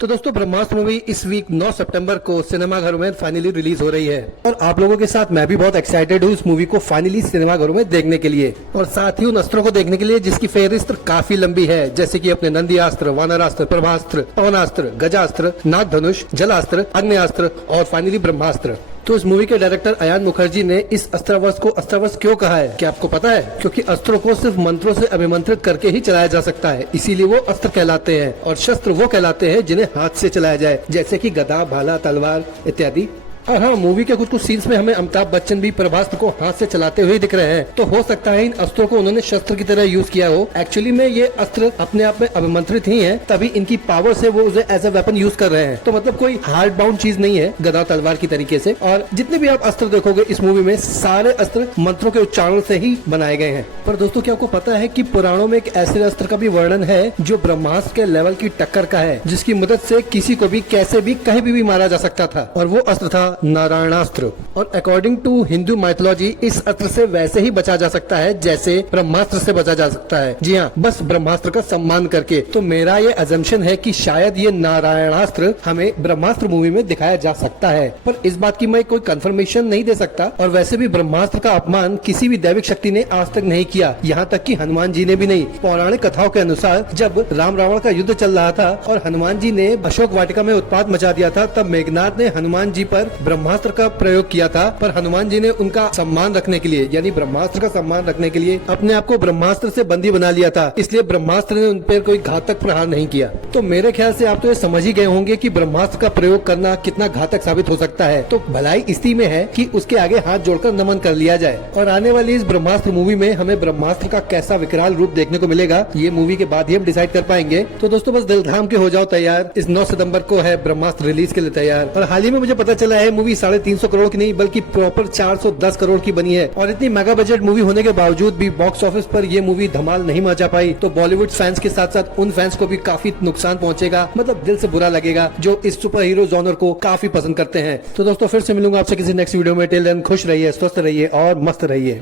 तो दोस्तों ब्रह्मास्त्र मूवी इस वीक 9 सितंबर को सिनेमाघरों में फाइनली रिलीज हो रही है और आप लोगों के साथ मैं भी बहुत एक्साइटेड हूँ इस मूवी को फाइनली सिनेमाघरों में देखने के लिए और साथ ही उन अस्त्रों को देखने के लिए जिसकी फेहरिस्त काफी लंबी है, जैसे कि अपने नंदियास्त्र, वानरास्त्र, प्रभास्त्र, पवनास्त्र, गजास्त्र, नाग धनुष, जलास्त्र, अग्नियास्त्र और फाइनली ब्रह्मास्त्र। तो इस मूवी के डायरेक्टर अयान मुखर्जी ने इस अस्त्रावस्त्र को अस्त्रावस्त्र क्यों कहा है, क्या आपको पता है? क्योंकि अस्त्रों को सिर्फ मंत्रों से अभिमंत्रित करके ही चलाया जा सकता है, इसीलिए वो अस्त्र कहलाते हैं और शस्त्र वो कहलाते हैं जिन्हें हाथ से चलाया जाए, जैसे कि गदा, भाला, तलवार इत्यादि। और हाँ, मूवी के कुछ सीन्स में हमें अमिताभ बच्चन भी प्रभास्त्र को हाथ से चलाते हुए दिख रहे हैं, तो हो सकता है इन अस्त्रों को उन्होंने शस्त्र की तरह यूज किया हो। एक्चुअली में ये अस्त्र अपने आप में अभिमंत्रित ही हैं, तभी इनकी पावर से वो उसे एज अ वेपन यूज कर रहे हैं। तो मतलब कोई हार्ड बाउंड चीज नहीं है गदा तलवार की तरीके से। और जितने भी आप अस्त्र देखोगे इस मूवी में, सारे अस्त्र मंत्रों के उच्चारण से ही बनाए गए हैं। पर दोस्तों क्या आपको पता है कि पुराणों में एक ऐसे अस्त्र का भी वर्णन है जो ब्रह्मास्त्र के लेवल की टक्कर का है, जिसकी मदद से किसी को भी कैसे भी कहीं भी मारा जा सकता था, और वो अस्त्र था नारायणास्त्र। और अकॉर्डिंग टू हिंदू माइथोलॉजी इस अस्त्र से वैसे ही बचा जा सकता है जैसे ब्रह्मास्त्र से बचा जा सकता है। जी हाँ, बस ब्रह्मास्त्र का सम्मान करके। तो मेरा ये अजम्पशन है कि शायद ये नारायणास्त्र हमें ब्रह्मास्त्र मूवी में दिखाया जा सकता है, पर इस बात की मैं कोई कंफर्मेशन नहीं दे सकता। और वैसे भी ब्रह्मास्त्र का अपमान किसी भी दैविक शक्ति ने आज तक नहीं किया, यहाँ तक कि हनुमान जी ने भी नहीं। पौराणिक कथाओं के अनुसार जब राम रावण का युद्ध चल रहा था और हनुमान जी ने अशोक वाटिका में उत्पात मचा दिया था, तब मेघनाथ ने हनुमान जी पर ब्रह्मास्त्र का प्रयोग किया था, पर हनुमान जी ने उनका सम्मान रखने के लिए, यानी ब्रह्मास्त्र का सम्मान रखने के लिए अपने आप को ब्रह्मास्त्र से बंदी बना लिया था, इसलिए ब्रह्मास्त्र ने उन पर कोई घातक प्रहार नहीं किया। तो मेरे ख्याल से आप तो ये समझ ही गए होंगे कि ब्रह्मास्त्र का प्रयोग करना कितना घातक साबित हो सकता है। तो भलाई इसी में है कि उसके आगे हाथ जोड़कर नमन कर लिया जाए। और आने वाली इस ब्रह्मास्त्र मूवी में हमें ब्रह्मास्त्र का कैसा विकराल रूप देखने को मिलेगा, ये मूवी के बाद ही हम डिसाइड कर पाएंगे। तो दोस्तों बस दिल थाम के हो जाओ तैयार, इस 9 सितंबर को है ब्रह्मास्त्र रिलीज के लिए तैयार। और हाल ही में मुझे पता चला है मूवी 350 करोड़ की नहीं बल्कि प्रॉपर 410 करोड़ की बनी है। और इतनी मेगा बजट मूवी होने के बावजूद भी बॉक्स ऑफिस पर ये मूवी धमाल नहीं मचा पाई, तो बॉलीवुड फैंस के साथ साथ उन फैंस को भी काफी नुकसान पहुंचेगा, मतलब दिल से बुरा लगेगा जो इस सुपर हीरो जॉनर को काफी पसंद करते हैं। तो दोस्तों फिर से मिलूंगा आपसे किसी नेक्स्ट वीडियो में। टिल देन खुश रहिए, स्वस्थ रहिए और मस्त रहिए।